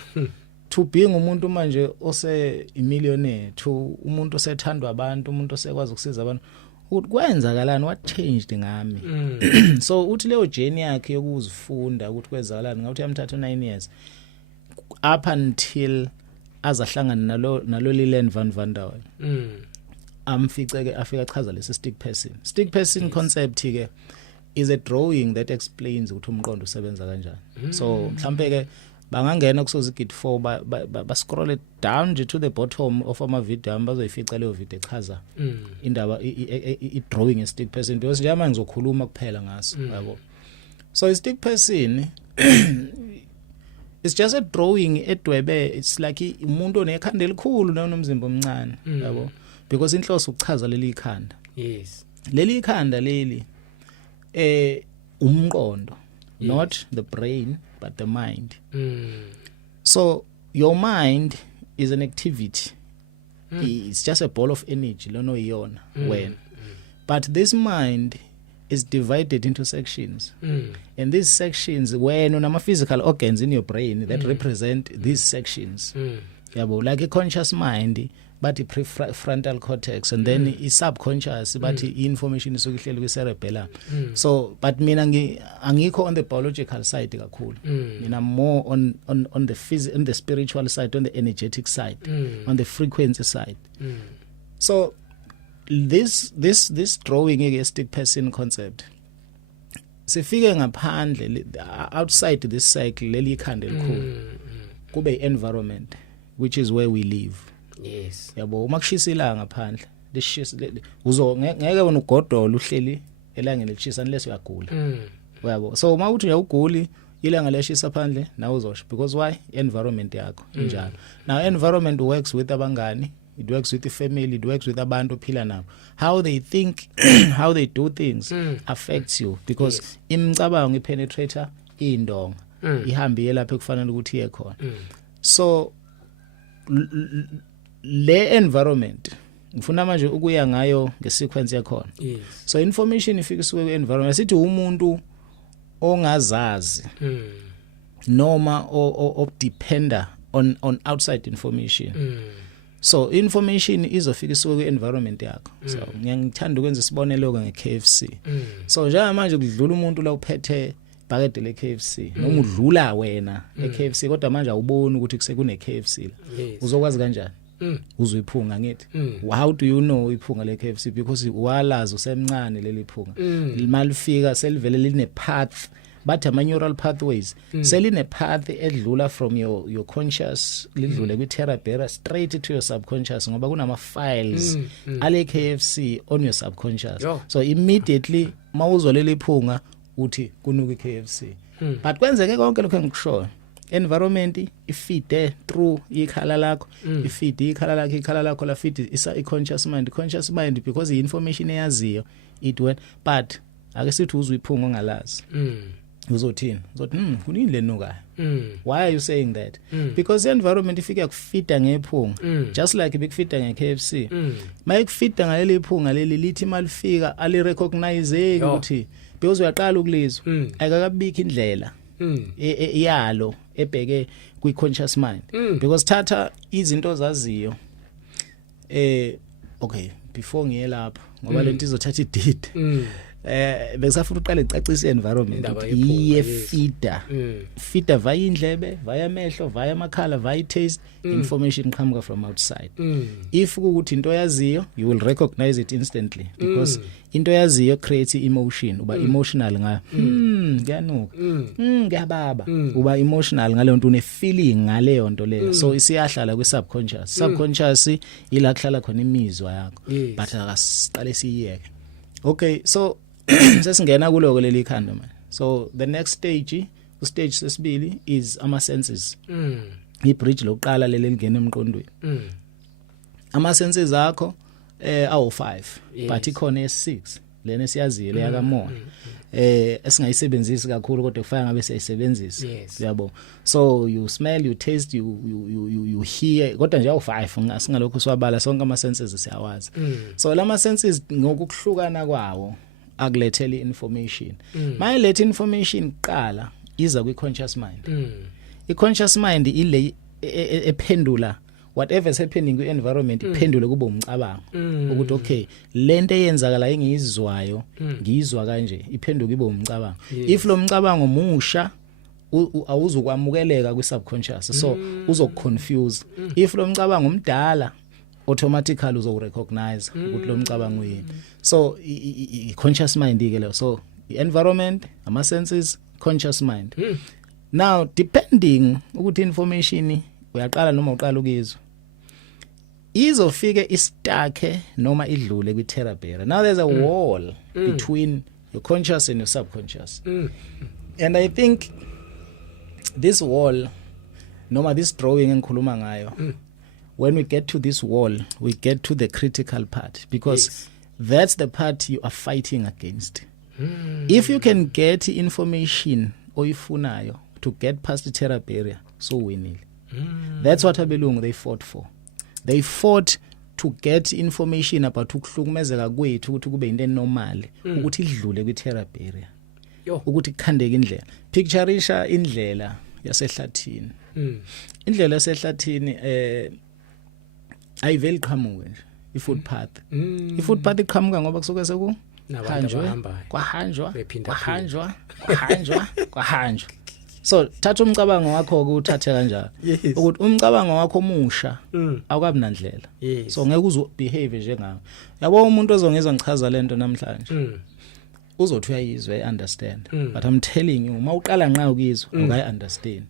to being umuntu manje ose imillionaire to umuntu osethandwa abantu umuntu osekwazi ukusiza abantu ukwenzakalani what changed ngami. So uthi leyo journey yakhe yokuzifunda ukuthi kwenzakalani ngathi yamthatha 9 years up until azahlangana nalo Lilian van der Wel. Amfice ke afika chaza lesi stick person concept ke is a drawing that explains ukuthi umqondo usebenza kanjani. So mhlambe ke bangangena kusozigidi 4 ba scroll down nje to the bottom of ama video bazoyifica leyo video echaza indaba I drawing a stick person because nje manje ngizokhuluma kuphela ngaso yabo. So a stick person it's just a drawing edwebe. It's like umuntu onekhanda elikhulu nomzimba omncane yabo, because inhloso ukuchaza leli ikhanda. Yes, leli ikhanda leli umqondo, not the brain but the mind. So your mind is an activity. It's just a ball of energy lono iyona when but this mind is divided into sections, and these sections when unama physical organs in your brain that represent these sections yabo, like a conscious mind but prefrontal cortex, and then I subconscious but information isukihleli kwi cerebellum. So but mina angikho on the biological side kakhulu, mina more on the spiritual side, on the energetic side, on the frequency side. So this drawing a stick person concept sifike ngaphandle outside this cycle leli ikhanda elikhulu kube environment which is where we live. Yes, yabo uma kushisa ilanga phandle lishisa ngeke wena ugodola uhleli elangeni lishisa unless uyagula yabo. So uma uthi uyaguli ilanga leshisa phandle nawe uzosho because why environment yakho injalo. Now environment works with abangani, it works with the family, it works with abantu phila nabo. How they think how they do things affects you because imicabango ipenetrator indonga ihambe lapha kufanele ukuthi iye khona. So le environment ngifuna manje ukuya ngayo ngesequence yakhona. So information ifika isuke kwi-environment. Sithi umuntu ongazazi noma o dependa on outside information. So information izofika isuke kwi-environment yakho. So ngiyangithanda ukwenza isibonelo nge-KFC. So njenga manje kudlula umuntu la uphethe bhakede le KFC noma udlula wena e-KFC kodwa manje awuboni ukuthi kusekune KFC la. Uzokwazi kanjani? Uzoyiphunga ngithi. How do you know iphunga le KFC? Because walazi usemncane leli phunga. Malifika selivele line path, but ama neural pathways seline path edlula from your conscious lidlule kwi cerebellum straight to your subconscious ngoba kunama files ale KFC on your subconscious. So immediately mawuzolele iphunga uthi kunuka iKFC. But kwenzeke konke lokho engikushoyo environment ifeed through ikhala lakho, ifeed ikhala lakho, ikhala lakho la feed isa conscious mind because the information eyaziyo it went. But ake sithi uziphunga ngalazi uzothini uzothi kunini lenuka. Why are you saying that? Because the environment ifika kufida ngephunga just like bekufida ngeKFC. Mayikufida ngaleli phunga leli lithi malifika ali recognize ukuthi because uyaqala ukulizwa akakabikho indlela yalo ebheke kwi conscious mind because thatha izinto zaziyo okay before ngiye lapha ngoba lento izothatha idid besafuna uqale icacisa environment iye feeder via indlebe, via amehlo, via amakhala, via taste, information qhamuka from outside. If ukuthi into yaziyo you will recognize it instantly because into yaziyo creates emotion uba emotional ngayo. Ngiyanuka, ngiyababa uba emotional ngale nto une feeling ngale nto leyo. So isiyahlala kwi subconscious. Subconscious ila kuhlala khona imizwa yakho but akasiqale siyeke. Okay, so sesingena kuloko leli ikhanda man. So the next stage sesibili is ama senses. I-bridge lokuqala leli lingena emqondweni. Ama senses akho awu 5 but ikhona e6 lena siyaziyo leya kamoya. Esingayisebenzisi kakhulu kodwa kufaya ngabe siyayisebenzisa. Yabo. So you smell, you taste, you hear kodwa nje awu5 singalokho siwabala sonke ama senses siyawazi. So lama senses ngokuhlukana kwawo akulethela information. Mayilethe information qala iza kwi conscious mind. I conscious mind ile ephendula whatever is happening kwi environment iphendule kube umcabango ukuthi okay lento eyenzakala engiyizwayo ngiyizwa kanje iphenduka ibe umcabango. If lo mcabango musha awuzukwamukeleka kwi subconscious so uzokuconfuse. If lo mcabango umdala automatically uzorecognize ukuthi lo mcabango uyini. So i conscious mind ke lo. So the environment, ama senses, conscious mind. Now depending ukuthi information uyaqala noma uqala ukizwa izofike istake noma idlule kwi terror barrier. Now there's a wall between your conscious and your subconscious. And I think this wall noma this drawing engikhuluma ngayo when we get to this wall we get to the critical part because that's the part you are fighting against. If you can get information oyifunayo to get past the terror barrier so winile. That's what abelungu they fought for. They fought to get information about ukuhlukumezeka kwethu ukuthi kube into normal ukuthi idlule kwi terror barrier. Ukuthi kukhandeke indlela. Pictureisha indlela yasehlathini. Indlela yasehlathini ayiveli qhamuke nje i-footpath. I-footpath iqhamuka ngoba kusuke seku kwahanjwa. So thatha umcabango wakho ukuthathe kanjalo ukuthi umcabango wakho omusha awukabi nandlela. So ngeke uzo behave njengawe. Yabo umuntu ozongizwa ngichaza lento namhlanje. Uzothi uyayizwa understand. But I'm telling you mawuqala nqa ukizwa ukayi understand.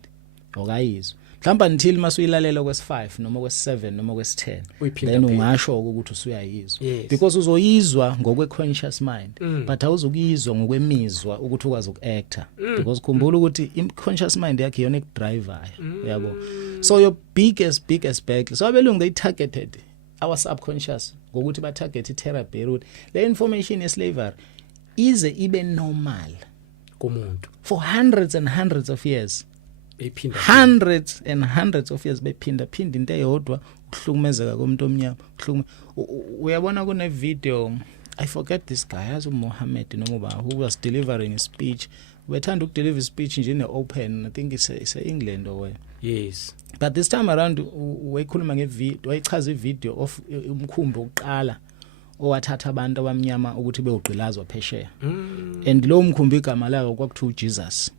Okayizwa. Mhlawumbe until masuyilalela kwesi5 noma kwesi7 noma kwesi10 then ungasho ukuthi usuyayizwa because uzoyizwa ngokwe conscious mind but awuzukuyizwa ngokwemizwa ukuthi ukwazi ukuacta because khumbula ukuthi i conscious mind yakhe iyona ekudriver uyabo. So your biggest battle so abelungu they targeted our subconscious ngokuthi ba target I terror barrier le information ye slavery ize ibe normal kumuntu for hundreds and hundreds of years. Hundreds and hundreds of years bephinda into eyodwa ukuhlukumezeka komuntu omnyama uyabona kune video I forget this guy as Mohammed noma who was delivering a speech wethanda ukudeliver speech nje ne open I think it's England or where. Yes, but this time around wayikhuluma ngevideo wayichaza ivideo of umkhumbi oqala owathatha abantu abamnyama ukuthi bewugqilazwa phesheya and lo mkhumbi igama layo kwakuthiwa Jesus.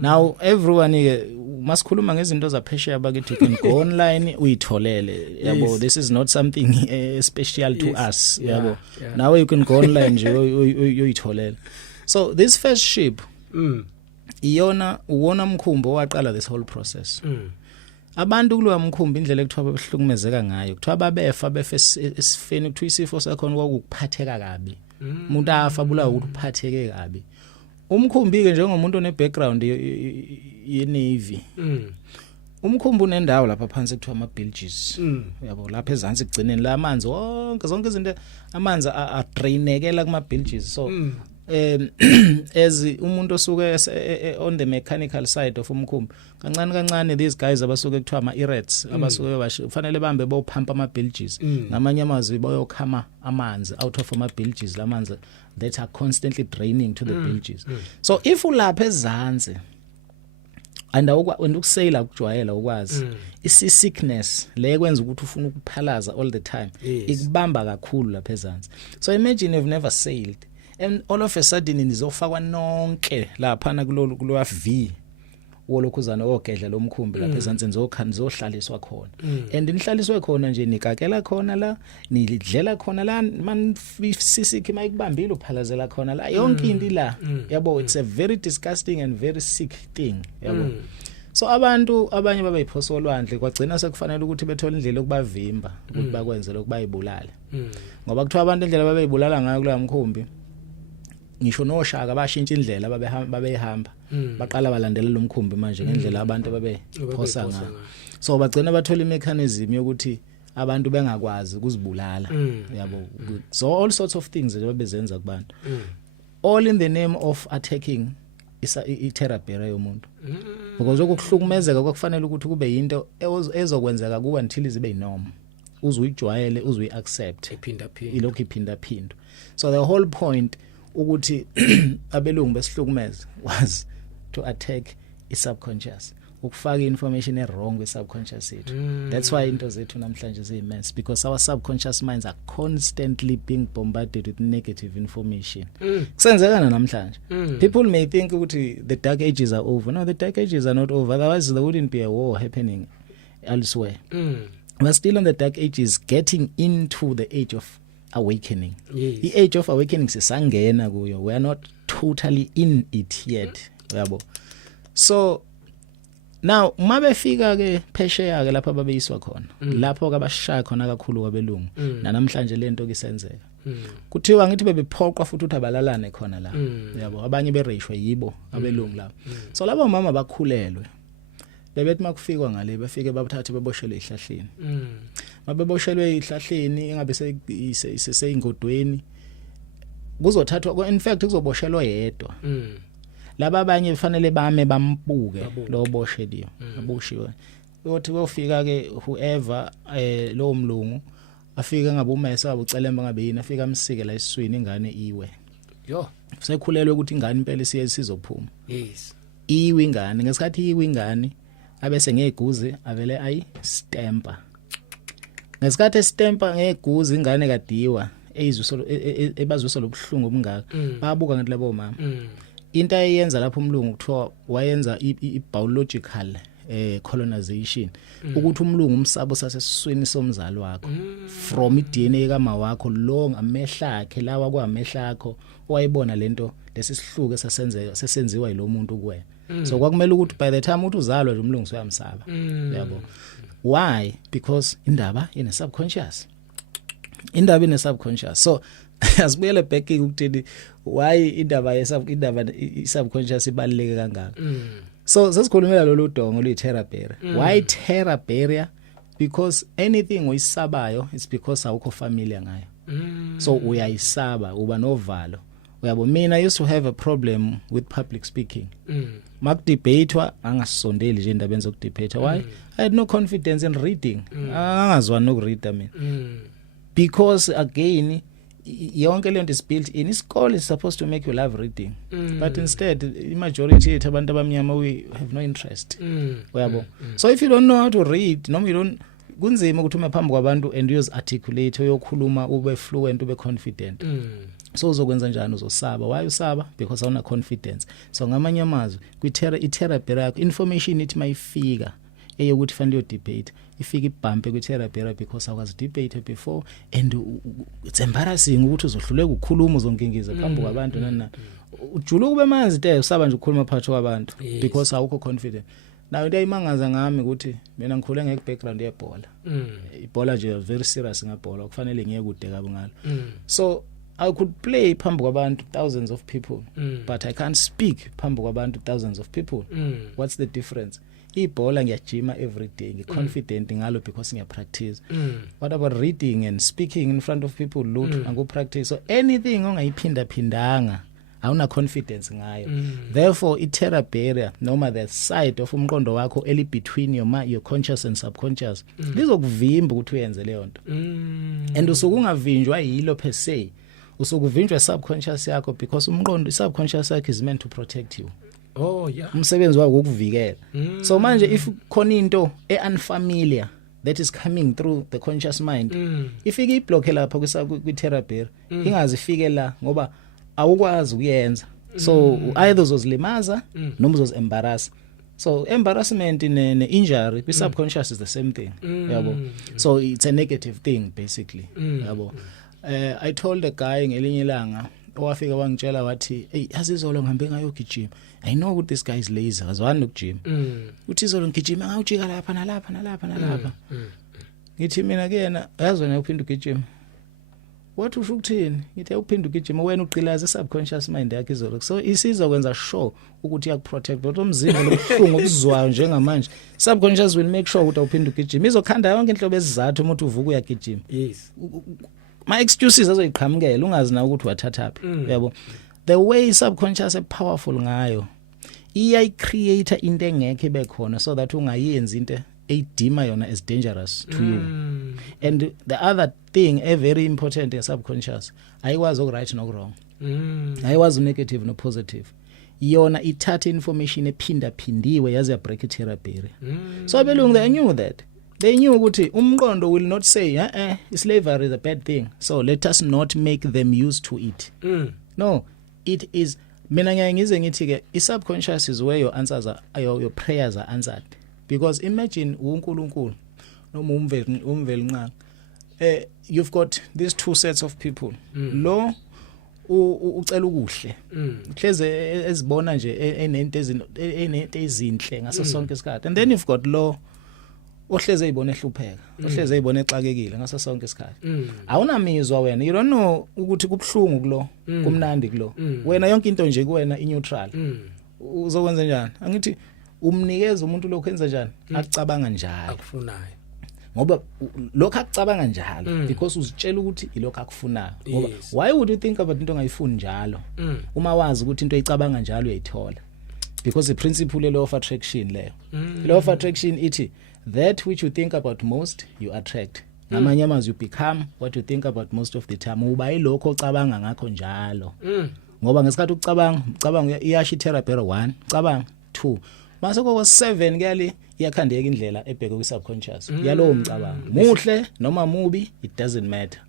Now everyone masikhuluma ngezinto zaphesheya bakithi can go online uyitholele yabo. This is not something special to us yabo. Now you can go online nje uyitholele. So this first ship iyona uwona mkhumbo waqala this whole process. Abantu kulowa mkhumbi indlela ekuthiwa behlukumezeka ngayo kuthiwa babefa esifeni kuthiwa isifo sakhona kwakuphatheka kabi. Umuntu afa bulawa ukuthi uphatheke kabi. Umkhumbi ke njengomuntu one background ye navy umkhumbi unendawo lapha phansi ekuthiwa ama bilges yabo lapha ezantsi kugcineni la amanzi wonke zonke izinto amanzi a drainekela kuma bilges. So as umuntu osuke on the mechanical side of umkhumbi kancane these guys abasuke ekuthiwa ama irets abasuke kufanele bambe bophampa ama bilges ngamanye amazwi bayokhama amanzi out of ama bilges lamanzi that are constantly draining to the bilges. So if ulapha ezantsi and ukusayila ukujwayela ukwazi isi sickness le kwenza ukuthi ufuna ukuphalaza all the time ikubamba kakhulu lapha ezantsi. So imagine you've never sailed and all of a sudden nizofakwa nonke lapha na kulo V wolokhuzana ogedla lomkhumbi lapha ezantsi nizohlaliswa khona and nihlaliswe khona nje nikakela khona la nidlela khona la man sisiki mayikubambile uphalazela khona la yonke into la yabo. It's a very disgusting and very sick thing yabo. So abantu abanye babayiphosa olwandle kwagcina sekufanele ukuthi bethole indlela okubavimba ukuthi bakwenze lokubayibulala ngoba kuthiwa abantu indlela babayibulala ngayo kulo mkhumbi ngisho noshaka bashintsha indlela babehamba baqala balandela lo mkhumbi manje ngendlela abantu babephosa ngayo. So bagcina bathola imechanism yokuthi abantu bengakwazi ukuzibulala yabo. So all sorts of things ababezenza kubantu all in the name of attacking i-terror barrier yomuntu because ukuhlukumezeka kwakufanele ukuthi kube yinto ezokwenzeka kuwe until izibe inorm uzuyijwayele uzuyiaccept ilokhu iphinda. So the whole point ukuthi abelungu besihlukumeza was to attack i-subconscious ukufaka information wrong kwi-subconscious yethu. That's why into zethu namhlanje zimmense because our subconscious minds are constantly being bombarded with negative information. Kusenzekana namhlanje people may think ukuthi the dark ages are over. No, the dark ages are not over, otherwise there wouldn't be a war happening elsewhere. We're still on the dark ages getting into the age of awakening. The age of awakening sisangena kuyo. We are not totally in it yet yabo. So now mabefika ke phesheya ke lapha babeyiswa khona lapho ke abashaya khona kakhulu kwabelungu namhlanje lento ke isenzeka kuthiwa ngithi bebephoqwa futhi ukuthi abalalane khona la yabo abanye berishwe yibo abelungu la so labo mama bakhulelwe bebethi makufikwa ngale bafike babuthathe beboshelwe ihlahleni mabeboshelwe ihlahleni engabe seyingodweni kuzothathwa in fact kuzoboshelwa yedwa laba abanye kufanele bame bambuke lo bosheliwe abushiwe uthi kufika ke whoever lo mlungu afika ngabe umese wabo ucelemba ngabe yini afika amsike la iswini ingane iwe yo sekhulelwe ukuthi ingane impela sizophuma yes iwe ingane ngesikhathi iwe ingane abese ngeguzi avele ayi stamper ngesikhathi stamper ngeguzi ingane kadiwa eyizwisolo ebazwisolo lobuhlungu obungaka babuka ngathi labo mama into ayenza lapho umlungu kuthiwa wayenza i-biological colonization ukuthi umlungu umsabo sasesiswini somzali wakho from iDNA kama wakho long amehla akhe lawa kwamehla akho owayibona lento lesisihluke sesenziwa yilo muntu kuwena so kwakumele ukuthi by the time uthi uzalwa nje umlungu uyamsaba yabo why because indaba ine subconscious so asibuyele back ukuthi why indaba i-subconscious ibaluleke kangaka so sesikhulumela lolu dongo luyi-therapy why therapy because anything uyisabayo it's because awukho familiar ngayo so uyayisaba uba novalo uyabo mina I used to have a problem with public speaking makudebatewa angasondeli nje indaba zokudebate why I had no confidence in reading angazwani nokuread mina because again yonke lento is built in isikole is supposed to make you love reading but instead the majority of abantu abamnyama we have no interest uyabo so if you don't know how to read noma you don't kunzima ukuthi uma phambi kwabantu and use articulate uyokhuluma ube fluent ube confident so uzokwenza njani uzosaba why usaba because awuna confidence so ngamanye amazwi i-therapy yakho information ithi mayifika eyokuthi fanele yo debate ifika ibhampe kwi-therapy because awukazi debate before and it's embarrassing ukuthi uzohluleka ukukhuluma uzongingiza phambi kwabantu nani ujuluka ube manzi te usaba nje ukukhuluma phakathi kwabantu because awukho confident now into ayimangaza ngami ukuthi mina ngikhule nge-background yebhola ibhola nje very serious ngebhola kufanele ngiye kude kabi ngalo so I could play phambi kwabantu thousands of people but I can't speak phambi kwabantu thousands of people what's the difference ibhola ngiyajima every day ngiconfident ngalo because ngiyapractice what about reading and speaking in front of people lutho angopractice so anything ongayiphinda phindanga awuna confidence ngayo therefore i-therapy noma the side of umqondo wakho eli between your conscious and subconscious lizokuvimba ukuthi uyenze leyo nto and usukungavinjwa yilo per se usukuvinjwa subconscious yakho because umqondo subconscious yakho is meant to protect you oh yeah umsebenzi wakho ukuvikela so manje if khona into unfamiliar that is coming through the conscious mind ifike iblock lapha kwi-therapy ingazifike la ngoba awukwazi ukuyenza so either uzozilimaza noma uzosembarrass so embarrassment ne-injury kwi-subconscious is the same thing yabo so it's a negative thing basically yabo I told a guy ngelinye ilanga owafika wangitshela wathi hey azizolo ngihambe ngayo gijima I know what this guy is lazy azwani ukujima uthi izolo ngijima ngawujika lapha nalapha ngithi mina kuyena yazona uphinda ukujima wathi usho ukuthini ngithi uphinda ukujima wena uqilaza subconscious mind yakhe izolo so isizokwenza sure ukuthi yakuprotect but umzimba lobuhlungu okuzwayo njengamanje subconscious will make sure ukuthi uphinda ukujima izokhanda yonke inhlobo ezizathu umuntu uvuka uyagijima yes my excuses azoyiqhamukela ungazi na ukuthi wathathaphi yabo the way subconscious powerful ngayo iyayicreate into engekho bekhona so that ungayenzi into edima yona as dangerous to you and the other thing a very important in subconscious ayikwazi ukuright no wrong ayikwazi negative no positive yona ithatha information ephinda phindiwe yaze ya break therapy so abelungu they knew that they knew ukuthi umqondo will not say slavery is a bad thing so let us not make them used to it no it is mina ngiyangize ngithi ke i-subconscious is where your answers are your prayers are answered because imagine uNkulunkulu noma umveli nqa you've got these two sets of people lo ucela ukuhle hleze ezibona nje enento ezinhle ngaso sonke isikhathi, and then you've got lo ohleze eyibona ehlupheka, ohleze eyibona exakekile ngaso sonke isikhathi. Awunamizwa wena, you don't know ukuthi kubhlungu kulo kumnandi kulo, wena yonke into nje kuwena i-neutral. Uzokwenza njani? Angithi umnikeza umuntu lokho enza njani, akucabanga njalo akufunayo, ngoba lokho akucabanga njalo because uzitshela ukuthi ilokho akufunayo. Ngoba why would you think about into ongayifuni njalo uma wazi ukuthi into oyicabanga njalo uyayithola? Because the principle law of attraction leyo, law of attraction ithi that which you think about most you attract. Ngamanye amazwi you become what you think about most of the time. Uba ilokho ocabanga ngakho njalo. Ngoba ngesikhathi ucabanga iyasho therapy 1, cabanga 2, mase koko 7 kuyali iyakhandeka indlela ebheke ku subconscious yalowo mcabango, muhle noma mubi, it doesn't matter,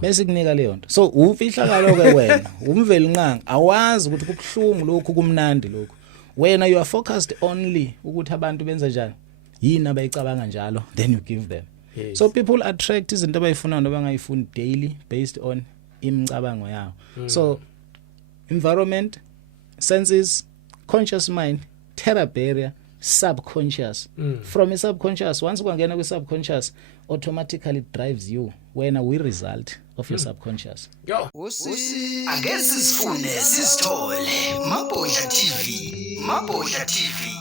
besikunika leyo nto. So umfihlakalo ke wena umveli nqanga awazi ukuthi kubhlungu lokhu kumnandi lokhu, wena you are focused only ukuthi abantu benza njani, yini abayicabanga njalo, then you give them. So people attract izinto abayifuna nabangayifuni daily based on imicabango yabo. So environment, senses, conscious mind, terror barrier, subconscious. From a subconscious, once kwangena kwi subconscious, automatically drives you when we result of your subconscious. Yo, ake sifune sisithole Mabhodla TV, Mabhodla TV.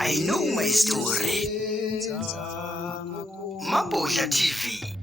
I know my story. Mabhodla TV.